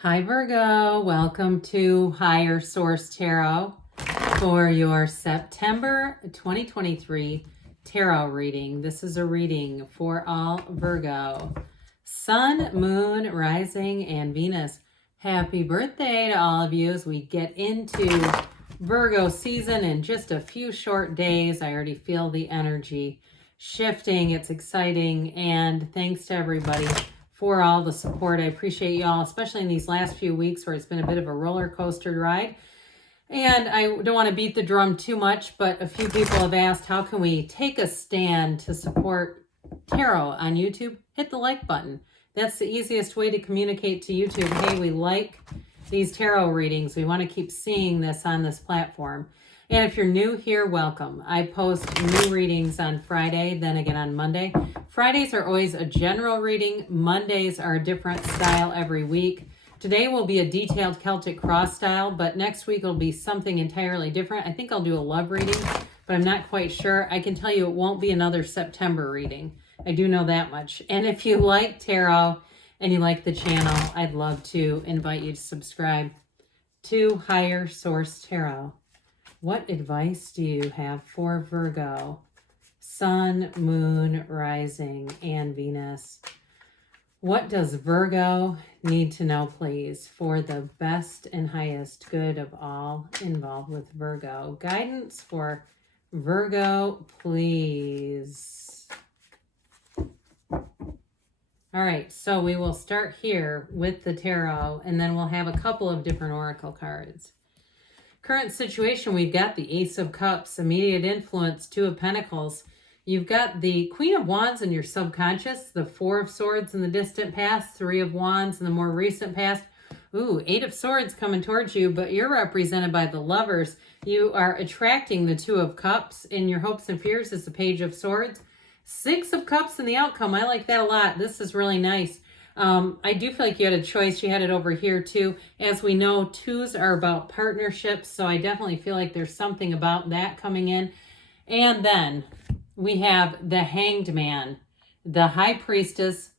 Hi Virgo, welcome to Higher Source Tarot for your September 2023 tarot reading. This is a reading for all Virgo, Sun, Moon, Rising, and Venus. Happy birthday to all of you as we get into Virgo season in just a few short days. I already feel the energy shifting. It's exciting, and thanks to everybody for all the support. I appreciate you all, especially in these last few weeks where it's been a bit of a roller coaster ride. And I don't want to beat the drum too much, but a few people have asked, how can we take a stand to support tarot on YouTube? Hit the like button. That's the easiest way to communicate to YouTube. Hey, we like these tarot readings. We want to keep seeing this on this platform. And if you're new here, welcome. I post new readings on Friday, then again on Monday. Fridays are always a general reading. Mondays are a different style every week. Today will be a detailed Celtic cross style, but next week will be something entirely different. I think I'll do a love reading, but I'm not quite sure. I can tell you it won't be another September reading. I do know that much. And if you like tarot and you like the channel, I'd love to invite you to subscribe to Higher Source Tarot. What advice do you have for Virgo, Sun, Moon, Rising, and Venus? What does Virgo need to know, please, for the best and highest good of all involved with Virgo? Guidance for Virgo, please. All right, so we will start here with the tarot, and then we'll have a couple of different oracle cards. Current situation, we've got the Ace of Cups, immediate influence, Two of Pentacles. You've got the Queen of Wands in your subconscious, the Four of Swords in the distant past, Three of Wands in the more recent past. Ooh, Eight of Swords coming towards you, but you're represented by the Lovers. You are attracting the Two of Cups. In your hopes and fears is the Page of Swords. Six of Cups in the outcome. I like that a lot. This is really nice. I do feel like you had a choice. You had it over here too. As we know, twos are about partnerships, so I definitely feel like there's something about that coming in. And then we have the Hanged Man, the High Priestess,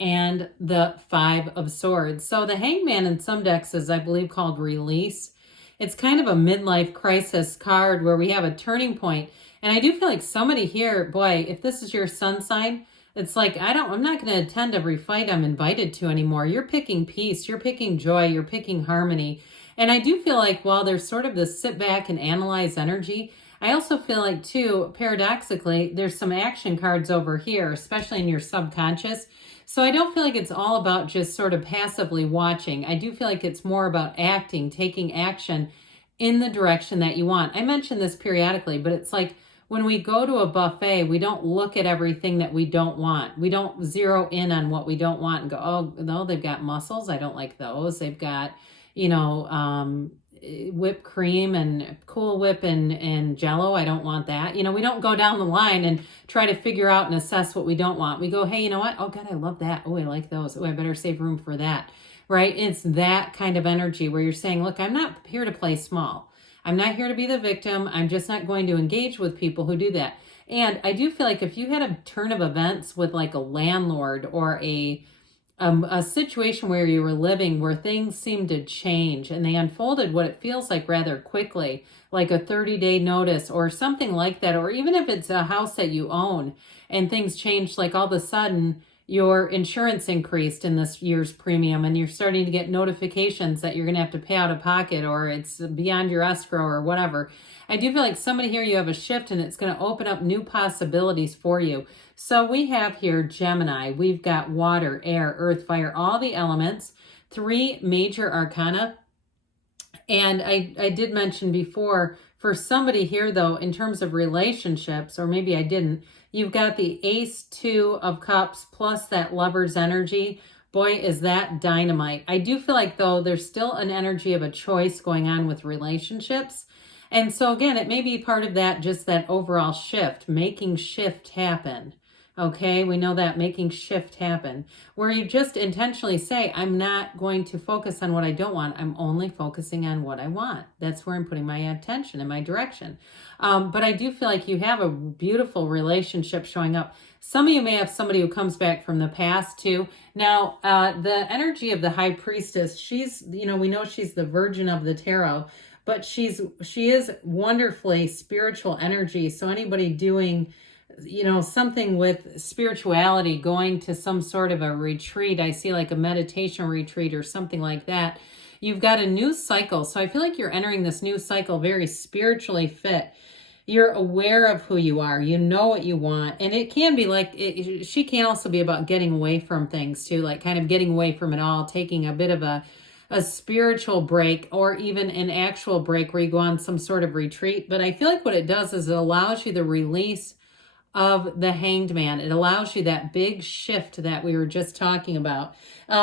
and the Five of Swords. So the Hanged Man in some decks is, I believe, called Release. It's kind of a midlife crisis card where we have a turning point. And I do feel like somebody here, boy, if this is your sun sign, it's like, I'm not going to attend every fight I'm invited to anymore. You're picking peace. You're picking joy. You're picking harmony. And I do feel like while there's sort of this sit back and analyze energy, I also feel like, too, paradoxically, there's some action cards over here, especially in your subconscious. So I don't feel like it's all about just sort of passively watching. I do feel like it's more about acting, taking action in the direction that you want. I mention this periodically, but it's like, when we go to a buffet, we don't look at everything that we don't want. We don't zero in on what we don't want and go, oh, no, they've got mussels. I don't like those. They've got, whipped cream and Cool Whip and Jello. I don't want that. We don't go down the line and try to figure out and assess what we don't want. We go, hey, you know what? Oh, God, I love that. Oh, I like those. Oh, I better save room for that, right? It's that kind of energy where you're saying, look, I'm not here to play small. I'm not here to be the victim. I'm just not going to engage with people who do that. And I do feel like if you had a turn of events with like a landlord or a situation where you were living where things seemed to change and they unfolded what it feels like rather quickly, like a 30-day notice or something like that, or even if it's a house that you own and things changed, like all of a sudden your insurance increased in this year's premium and you're starting to get notifications that you're going to have to pay out of pocket or it's beyond your escrow or whatever. I do feel like somebody here, you have a shift and it's going to open up new possibilities for you. So we have here Gemini. We've got water, air, earth, fire, all the elements, 3 major arcana. And I did mention before, for somebody here though, in terms of relationships, or maybe I didn't, you've got the Ace 2 of Cups plus that Lover's energy. Boy, is that dynamite. I do feel like though, there's still an energy of a choice going on with relationships. And so again, it may be part of that, just that overall shift, making shift happen. Okay, we know that, making shift happen, where you just intentionally say, I'm not going to focus on what I don't want. I'm only focusing on what I want. That's where I'm putting my attention in my direction. But I do feel like you have a beautiful relationship showing up. Some of you may have somebody who comes back from the past too. Now, the energy of the High Priestess, she's, we know she's the Virgin of the Tarot, but she is wonderfully spiritual energy. So anybody doing, something with spirituality, going to some sort of a retreat, I see like a meditation retreat or something like that. You've got a new cycle. So I feel like you're entering this new cycle very spiritually fit. You're aware of who you are. You know what you want. And it can be like, she can also be about getting away from things too, like kind of getting away from it all, taking a bit of a spiritual break, or even an actual break where you go on some sort of retreat. But I feel like what it does is it allows you the release of the Hanged Man. It allows you that big shift that we were just talking about.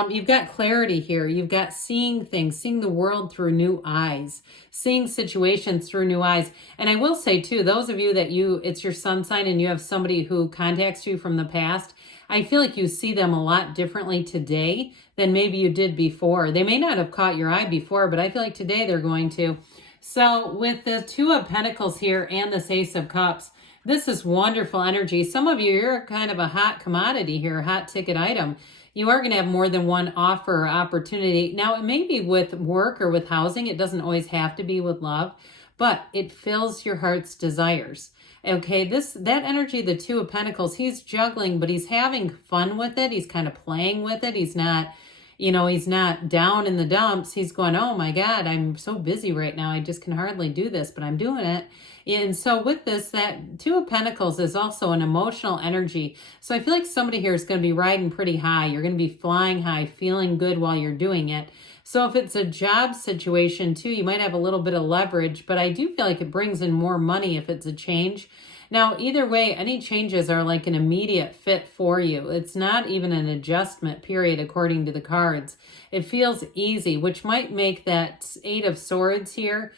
You've got clarity here. You've got seeing things, seeing the world through new eyes, seeing situations through new eyes. And I will say too, those of you that it's your sun sign and you have somebody who contacts you from the past, I feel like you see them a lot differently today than maybe you did before. They may not have caught your eye before, but I feel like today they're going to. So with the Two of Pentacles here and this Ace of Cups, this is wonderful energy. Some of you, you're kind of a hot commodity here, a hot ticket item. You are going to have more than one offer or opportunity. Now, it may be with work or with housing. It doesn't always have to be with love, but it fills your heart's desires. Okay, that energy, the Two of Pentacles, he's juggling, but he's having fun with it. He's kind of playing with it. He's not, he's not down in the dumps. He's going, oh my God, I'm so busy right now. I just can hardly do this, but I'm doing it. And so with this, that Two of Pentacles is also an emotional energy. So I feel like somebody here is going to be riding pretty high. You're going to be flying high, feeling good while you're doing it. So if it's a job situation too, you might have a little bit of leverage, but I do feel like it brings in more money if it's a change. Now, either way, any changes are like an immediate fit for you. It's not even an adjustment period according to the cards. It feels easy, which might make that Eight of Swords here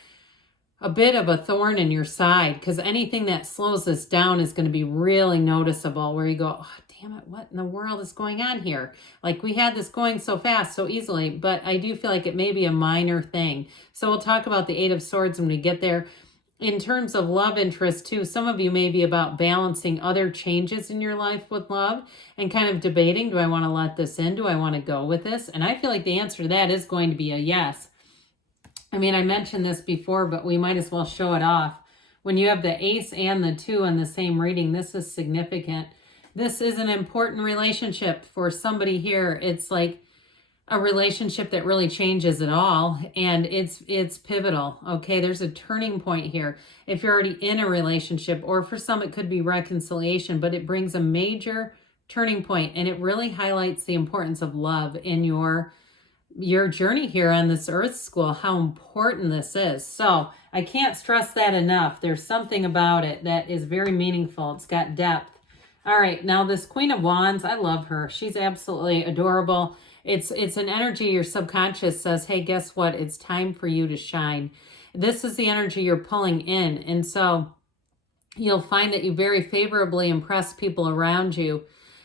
a bit of a thorn in your side, because anything that slows this down is going to be really noticeable, where you go, oh, damn it, what in the world is going on here? Like, we had this going so fast, so easily, but I do feel like it may be a minor thing. So we'll talk about the Eight of Swords when we get there. In terms of love interest too, some of you may be about balancing other changes in your life with love and kind of debating, do I want to let this in? Do I want to go with this? And I feel like the answer to that is going to be a yes. I mean, I mentioned this before, but we might as well show it off. When you have the Ace and the Two in the same reading, this is significant. This is an important relationship for somebody here. It's like a relationship that really changes it all, and it's pivotal. Okay, there's a turning point here. If you're already in a relationship, or for some it could be reconciliation, but it brings a major turning point, and it really highlights the importance of love in your journey here on this Earth School, how important this is. So I can't stress that enough. There's something about it that is very meaningful. It's got depth. All right, now this Queen of Wands, I love her. She's absolutely adorable. It's an energy your subconscious says, hey, guess what? It's time for you to shine. This is the energy you're pulling in. And so you'll find that you very favorably impress people around you.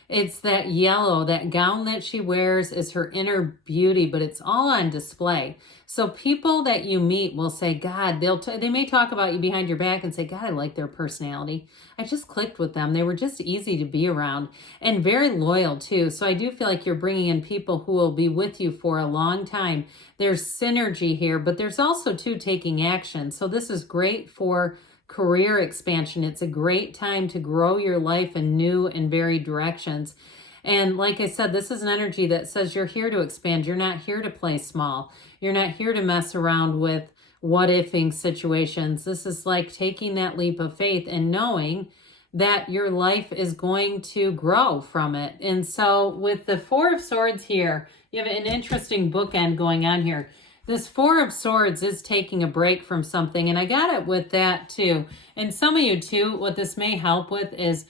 It's that yellow, that gown that she wears is her inner beauty, but it's all on display. So people that you meet will say, God, they may talk about you behind your back and say, God, I like their personality. I just clicked with them. They were just easy to be around and very loyal too. So I do feel like you're bringing in people who will be with you for a long time. There's synergy here, but there's also too taking action. So this is great for career expansion. It's a great time to grow your life in new and varied directions. And like I said, this is an energy that says you're here to expand. You're not here to play small. You're not here to mess around with what-ifing situations. This is like taking that leap of faith and knowing that your life is going to grow from it. And so with the Four of Swords here, you have an interesting bookend going on here. This Four of Swords is taking a break from something, and I got it with that too. And some of you too, what this may help with is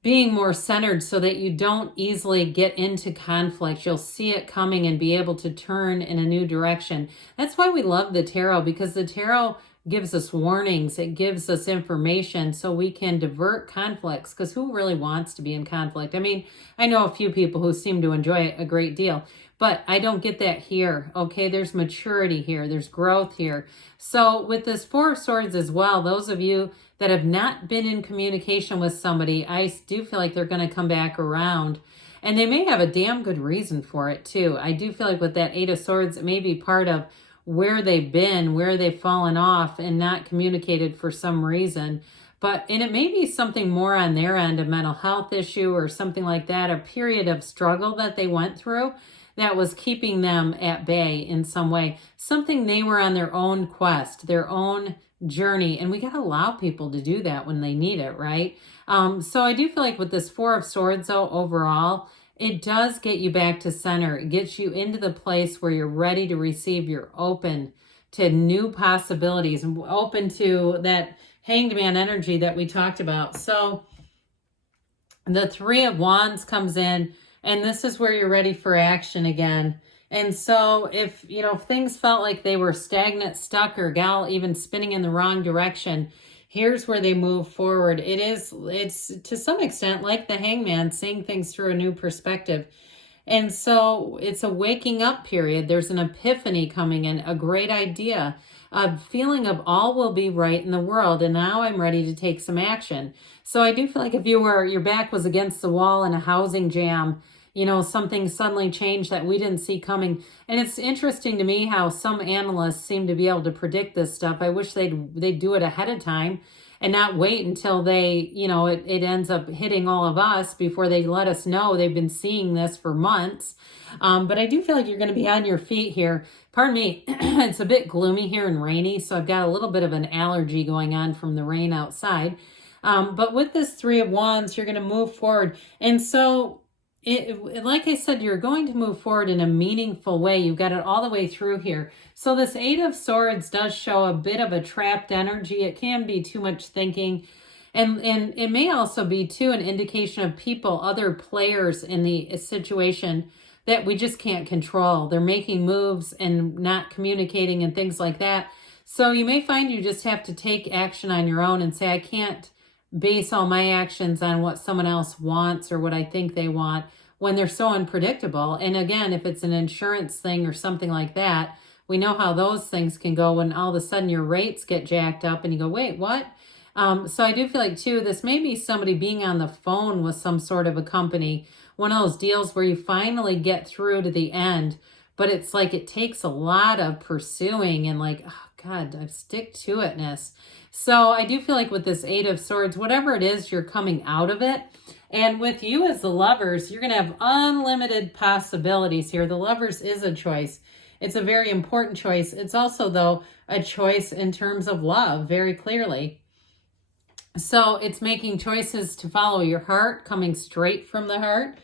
being more centered so that you don't easily get into conflict. You'll see it coming and be able to turn in a new direction. That's why we love the tarot, because the tarot gives us warnings. It gives us information so we can divert conflicts, because who really wants to be in conflict? I mean, I know a few people who seem to enjoy it a great deal, but I don't get that here. Okay, there's maturity here. There's growth here. So with this Four of Swords as well, those of you that have not been in communication with somebody, I do feel like they're going to come back around. And they may have a damn good reason for it too. I do feel like with that Eight of Swords, it may be part of where they've been, where they've fallen off and not communicated for some reason. And it may be something more on their end, a mental health issue or something like that, a period of struggle that they went through that was keeping them at bay in some way. Something they were on their own quest, their own journey. And we got to allow people to do that when they need it, right? So I do feel like with this Four of Swords, though, overall, it does get you back to center. It gets you into the place where you're ready to receive. You're open to new possibilities and open to that Hanged Man energy that we talked about. So the Three of Wands comes in, and this is where you're ready for action again. And so if, things felt like they were stagnant, stuck, or even spinning in the wrong direction, here's where they move forward. It's to some extent like the Hangman, seeing things through a new perspective. And so it's a waking up period. There's an epiphany coming in, a great idea, a feeling of all will be right in the world. And now I'm ready to take some action. So I do feel like if your back was against the wall in a housing jam, something suddenly changed that we didn't see coming. And it's interesting to me how some analysts seem to be able to predict this stuff. I wish they'd do it ahead of time and not wait until it ends up hitting all of us before they let us know they've been seeing this for months. But I do feel like you're going to be on your feet here. Pardon me, it's a bit gloomy here and rainy, so I've got a little bit of an allergy going on from the rain outside. But with this Three of Wands, you're going to move forward. And so like I said, you're going to move forward in a meaningful way. You've got it all the way through here. So this Eight of Swords does show a bit of a trapped energy. It can be too much thinking. And it may also be, too, an indication of people, other players in the situation that we just can't control. They're making moves and not communicating and things like that. So you may find you just have to take action on your own and say, I can't base all my actions on what someone else wants or what I think they want when they're so unpredictable. And again, if it's an insurance thing or something like that, we know how those things can go when all of a sudden your rates get jacked up and you go, wait, what? So I do feel like, too, this may be somebody being on the phone with some sort of a company, one of those deals where you finally get through to the end, but it's like it takes a lot of pursuing and like, oh, God, I stick to itness. So I do feel like with this Eight of Swords, whatever it is, you're coming out of it. And with you as the Lovers, you're going to have unlimited possibilities here. The Lovers is a choice. It's a very important choice. It's also, though, a choice in terms of love, very clearly. So it's making choices to follow your heart, coming straight from the heart.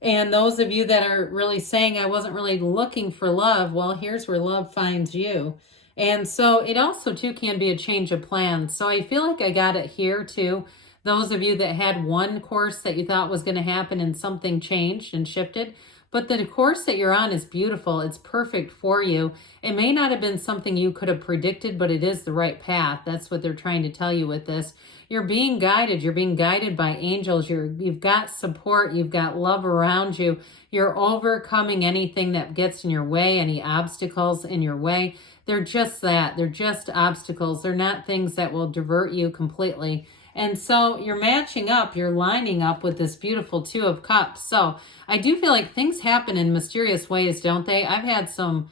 And those of you that are really saying, I wasn't really looking for love, well, here's where love finds you. And so it also, too, can be a change of plans. So I feel like I got it here, too. Those of you that had one course that you thought was going to happen and something changed and shifted. But the course that you're on is beautiful. It's perfect for you. It may not have been something you could have predicted, but it is the right path. That's what they're trying to tell you with this. You're being guided. You're being guided by angels. You've got support. You've got love around you. You're overcoming anything that gets in your way, any obstacles in your way. They're just that. They're just obstacles. They're not things that will divert you completely. And so you're matching up, you're lining up with this beautiful Two of Cups. So I do feel like things happen in mysterious ways, don't they? I've had some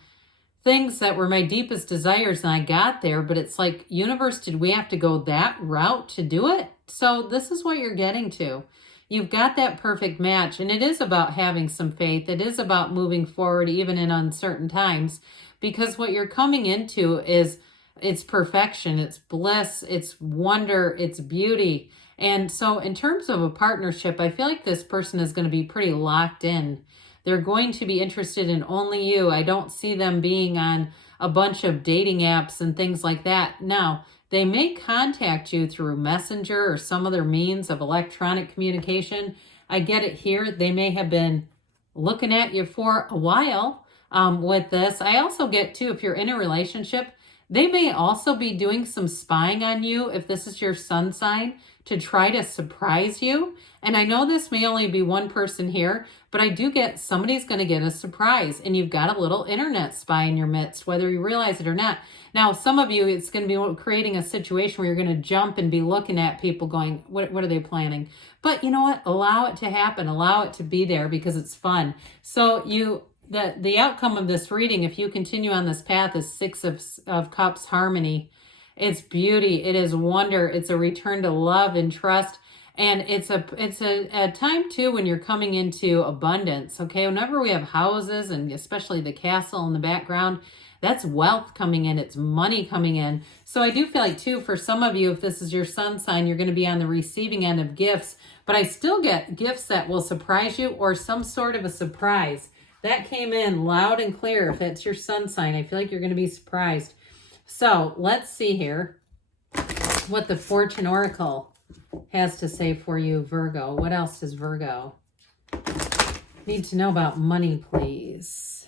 things that were my deepest desires and I got there, but it's like, universe, did we have to go that route to do it? So this is what you're getting to. You've got that perfect match, and it is about having some faith. It is about moving forward even in uncertain times, because what you're coming into is it's perfection, it's bliss, it's wonder, it's beauty. And so in terms of a partnership, I feel like this person is going to be pretty locked in. They're going to be interested in only you. I don't see them being on a bunch of dating apps and things like that. Now, they may contact you through Messenger or some other means of electronic communication. I get it here. They may have been looking at you for a while with this. I also get, too, if you're in a relationship, they may also be doing some spying on you if this is your sun sign to try to surprise you. And I know this may only be one person here, but I do get somebody's going to get a surprise, and you've got a little internet spy in your midst, whether you realize it or not. Now, some of you, it's going to be creating a situation where you're going to jump and be looking at people going, what are they planning? But you know what? Allow it to happen. Allow it to be there because it's fun. So the outcome of this reading, if you continue on this path, is Six of Cups harmony. It's beauty. It is wonder. It's a return to love and trust. And it's a time too when you're coming into abundance. Okay. Whenever we have houses, and especially the castle in the background, that's wealth coming in. It's money coming in. So I do feel like too, for some of you, if this is your sun sign, you're going to be on the receiving end of gifts, but I still get gifts that will surprise you or some sort of a surprise. That came in loud and clear. If it's your sun sign, I feel like you're going to be surprised. So let's see here what the Fortune Oracle has to say for you, Virgo. What else does Virgo need to know about money, please?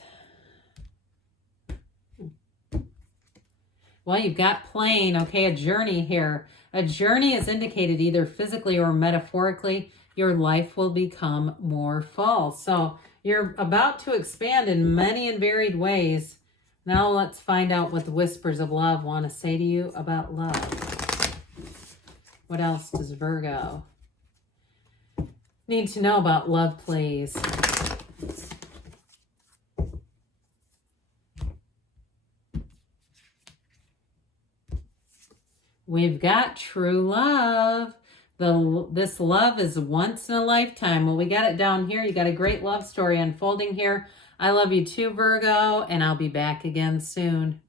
Well, you've got plane, okay, a journey here. A journey is indicated either physically or metaphorically. Your life will become more full. So you're about to expand in many and varied ways. Now let's find out what the whispers of love want to say to you about love. What else does Virgo need to know about love, please? We've got true love. This love is once in a lifetime. Well, we got it down here. You got a great love story unfolding here. I love you too, Virgo, and I'll be back again soon.